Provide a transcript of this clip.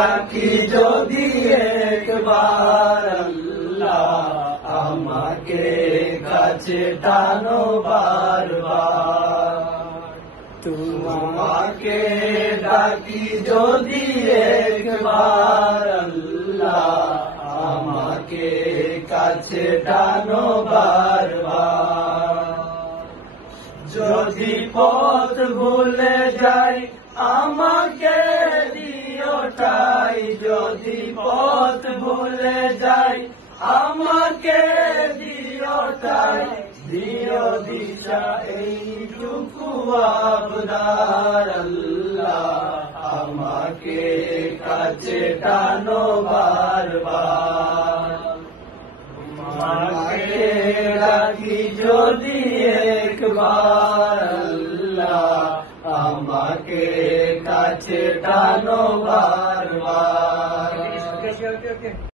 ডাকি যদি একবার আল্লাহ আমাকে কাছে টানো বারবার। তোমাকে ডাকি যদি একবার আল্লাহ আমাকে কাছে টানো বারবার। যদি পথ ভুলে যাই আমাকে দিও ঠাই, যদি পথ ভুলে যাই আমাকে দিও ঠাই। দিও দিশা এইটুকু আবদার আল্লাহ আমাকে কাছে টানো বারবার। তোমাকে ডাকি যদি একবার আল্লাহ আমাকে কাছে টানো বারবার।